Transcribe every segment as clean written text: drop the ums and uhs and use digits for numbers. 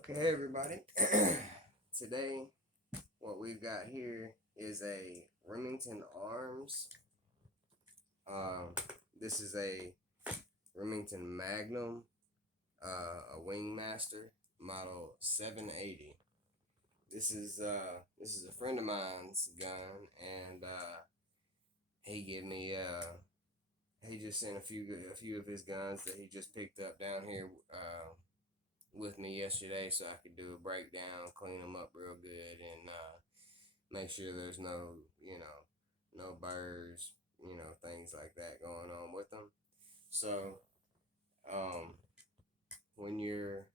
Okay, everybody. Today, what we've got here is a Remington Arms. This is a Remington Magnum, a Wingmaster model 780. This is a friend of mine's gun, and he gave me he just sent a few of his guns that he just picked up down here with me yesterday, so I could do a breakdown, clean them up real good, and make sure there's no burs, things like that going on with them. So when you're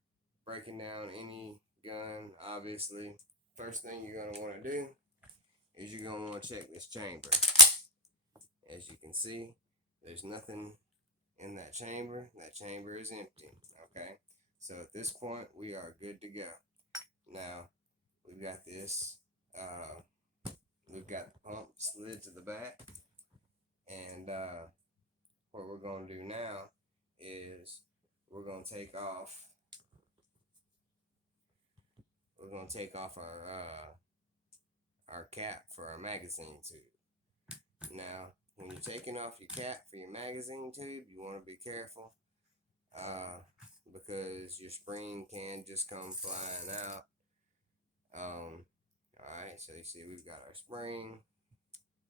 breaking down any gun, obviously, first thing you're going to want to do is you're going to want to check this chamber. As you can see, there's nothing in that chamber. That chamber is empty. Okay, so at this point we are good to go. Now we've got this. We've got the pump slid to the back, and what we're going to do now is we're going to take off. We're going to take off our cap for our magazine tube. Now, when you're taking off your cap for your magazine tube, you want to be careful because your spring can just come flying out. Alright, so you see we've got our spring,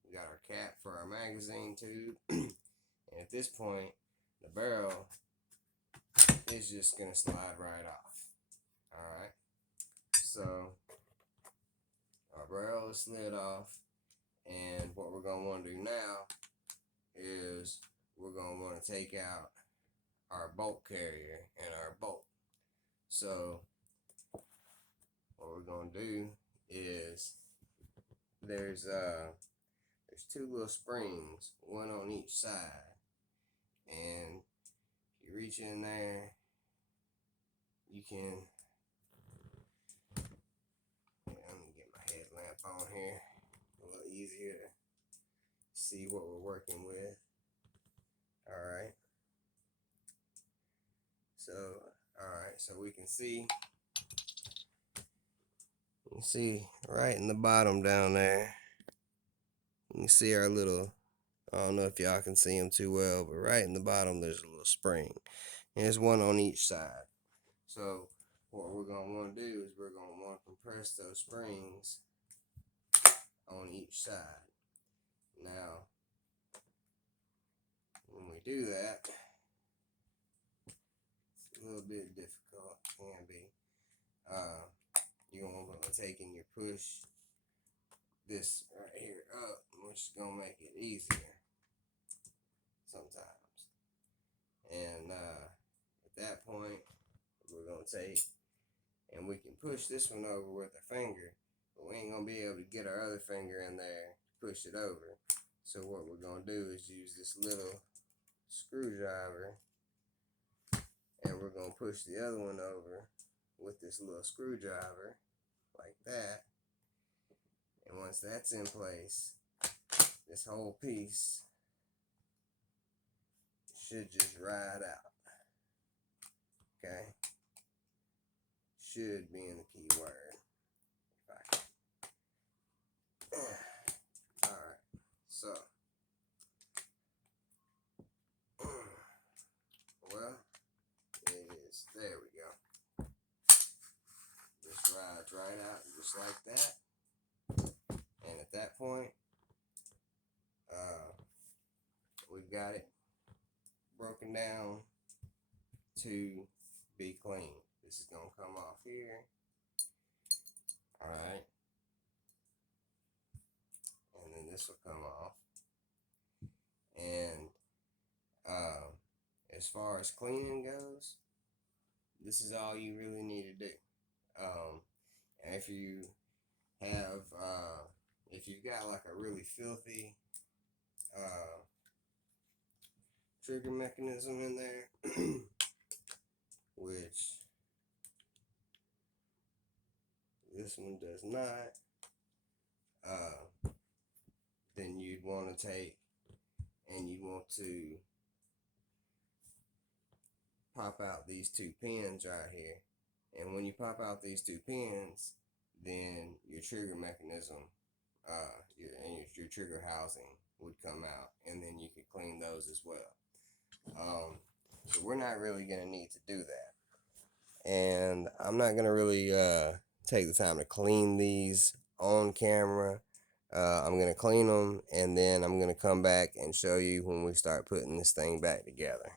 we got our cap for our magazine tube, and at this point, the barrel is just going to slide right off. Alright, so our barrel is slid off, and what we're going to want to do now is we're going to want to take out our bolt carrier and our bolt. So what we're going to do is there's two little springs, one on each side, and you reach in there, you can, let me get my headlamp on here, a little easier to see what we're working with. Alright, so we can see, you see right in the bottom down there, you can see our little, I don't know if y'all can see them too well, but right in the bottom there's a little spring, and there's one on each side. So what we're going to want to do is we're going to want to compress those springs on each side. Now when we do that, it's a little bit difficult, can be. You're going to want to take and you push this right here up, which is going to make it easier sometimes. And at that point, we're going to take and we can push this one over with our finger, but we ain't going to be able to get our other finger in there to push it over. So what we're going to do is use this little screwdriver, and we're going to push the other one over with this little screwdriver like that. And once that's in place, this whole piece should just ride out. Okay? Should be in the key word. Alright, so well, it is, there we go. Just rides right out just like that. And at that point, we've got it broken down to be clean. This is going to come off here. Alright. And then this will come off. And as far as cleaning goes, this is all you really need to do. And if you have, if you've got like a really filthy trigger mechanism in there, which this one does not, then you'd want to take and you want to pop out these two pins right here And when you pop out these two pins, then your trigger mechanism, your trigger housing would come out, and then you could clean those as well. So we're not really gonna need to do that, and I'm not gonna really take the time to clean these on camera. I'm gonna clean them, and then I'm gonna come back and show you when we start putting this thing back together.